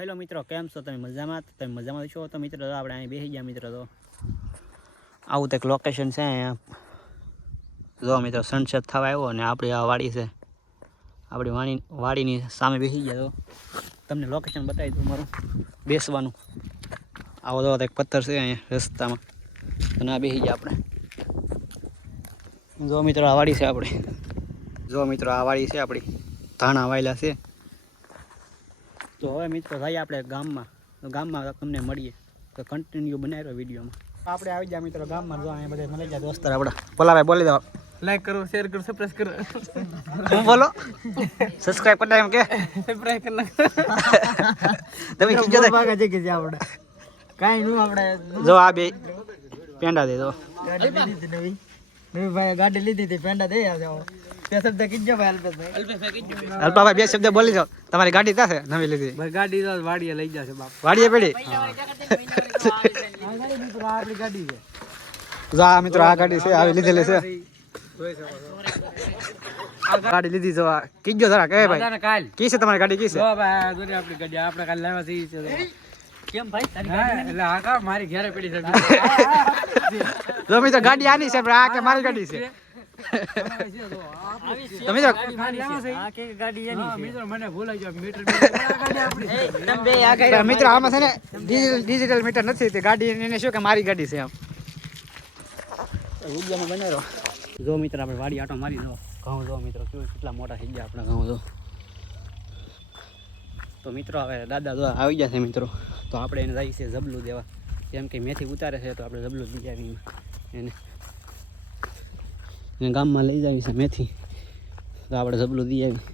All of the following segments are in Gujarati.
હેલો મિત્રો, કેમ છો? તમે મજામાં? તમે મજામાં છો? તો મિત્રો આપણે અહીં બેસી ગયા મિત્રો, તો આવું તો એક લોકેશન છે અહીંયા. જો મિત્રો સનસેટ થવા આવ્યો અને આપણી આ વાડી છે. આપણી વાણી, વાડીની સામે બેસી ગયા, તો તમને લોકેશન બતાવી દઉં મારું, બેસવાનું. આવો તો એક પથ્થર છે અહીંયા, રસ્તામાં. અને આ બેસી ગયા આપણે. જો મિત્રો, આ વાડી છે આપણી. જો મિત્રો, આ વાડી છે આપણી. ધાણા વાયેલા છે. તો હવે મિત્રો થાય આપણે ગામમાં. ગામમાં તમને મળીએ. તો કન્ટિન્યુ બનાવ્યો વિડીયોમાં. આપણે આવી ગયા મિત્રો ગામમાં. જો અહીંયા બધા મળી જાય દોસ્તાર આપણા પલાભાઈ બોલી દો. લાઈક કરો શેર કરો સબસ્ક્રાઇબ કરો. હું બોલો? સબસ્ક્રાઇબ કરતા એમ કે? સબસ્ક્રાઇબ કરના તમે કીજો તો. ભાગા છે કે જે આપણે. કાઈ નું આપણે જો આ બે પેંડા દે દો ગાડી લીધી નવી. નવી ભાઈ ગાડી લીધી હતી પેંડા દઈ આવજો તે શબ્દ કીજો ભાઈ અલ્પેશભાઈ. અલ્પેશભાઈ કીજો અલ્પાભાઈ બે શબ્દ બોલી જાઓ. તમારી ગાડી ક્યાં છે? નવી લીધી. ભાઈ ગાડી તો વાડીએ લઈ જશે બાપ. વાડીએ પડી? આ ગાડી મિત્રો આ આપણી ગાડી છે જો આ મિત્રો આ ગાડી છે આવી લીધેલી છે. જોઈ શકો છો ગાડી લીધી જો આ કીજો જરા કે ભાઈ. બધાને કાલ. કી છે તમારી ગાડી કી છે? જો ભાઈ આ જોરી આપણી ગાડી આપણે કાલ લાવ્યા છે ઈ છે કેમ ભાઈ? હા, એટલે આ કા મારી ઘરે પડી છે. જો મિત્રો ગાડી આની છે પણ આ કે મારી ગાડી છે? તો મિત્રો મિત્રો મને ભૂલાઈ ગયો મીટર ગાડી આપણી. તો મિત્રો આમાં છે ને ડિજિટલ ડિજિટલ મીટર નથી તે ગાડી એને શું કે મારી ગાડી છે આમ વિડીયોમાં બનાવ્યો. જો મિત્ર આપણે વાડી આટો મારી દો. ઘઉં જો મિત્રો કેવું કેટલા મોટા થઈ ગયા આપણા ઘઉં જો. તો મિત્રો હવે દાદા જો આવી ગયા છે મિત્રો. તો આપણે એને જઈએ છીએ જબલું દેવા. જેમ કે મેથી ઉતારે છે તો આપણે જબલું લઈ આવી એને ગામમાં લઈ જાવી છે મેથી. તો આપણે જબલું દઈ આવી.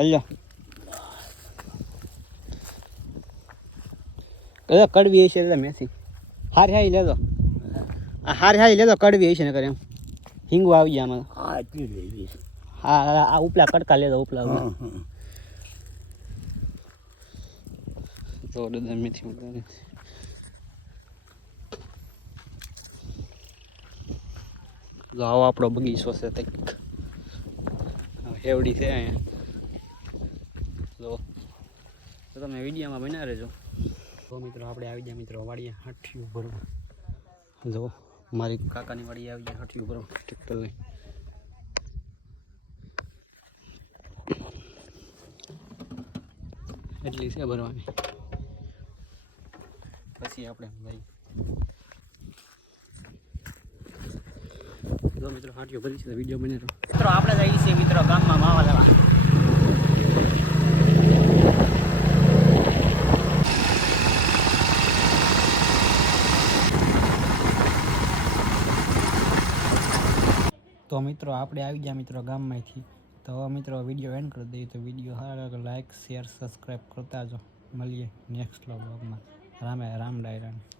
અલ્યા કદા કડવી હશે એટલે મેથી. હારી હારી લેતો હારી હારી લેજો કડવી હશે ને કરે એમ. હિંગુ આવી ગયા આમાં. હા હા, આ ઉપલા કડકા લેતો ઉપલા ઉપલા. તો દાદા મેથી ઉતારે જો આવો આપણો બગીચો છે કંઈક. હેવડી છે અહીંયા. જો. તો તમે વિડીયોમાં બના રહેજો. તો મિત્રો, આપણે આવી ગયા મિત્રો, વાડીએ હાઠિયું ભરવા. જો, મારી કાકાની વાડી આવી ગયા હાઠિયું ભરવા ટ્રેક્ટર લઈ એટલી છે ભરવાની. પછી આપણે ભાઈ જો મિત્રો હાટીઓ ભરી છે વીડિયો બને મિત્રો આપણે જઈએ છીએ મિત્રો ગામમાં માવા લેવા. તો મિત્રો આપણે આવી ગયા મિત્રો ગામમાંથી. તો મિત્રો વીડિયો એન્ડ કરી દઈએ. તો વીડિયો સારા લાઈક શેર સબસ્ક્રાઈબ કરતા જો મળીએ નેક્સ્ટ વ્લોગમાં રામે રામ ડાયરાને.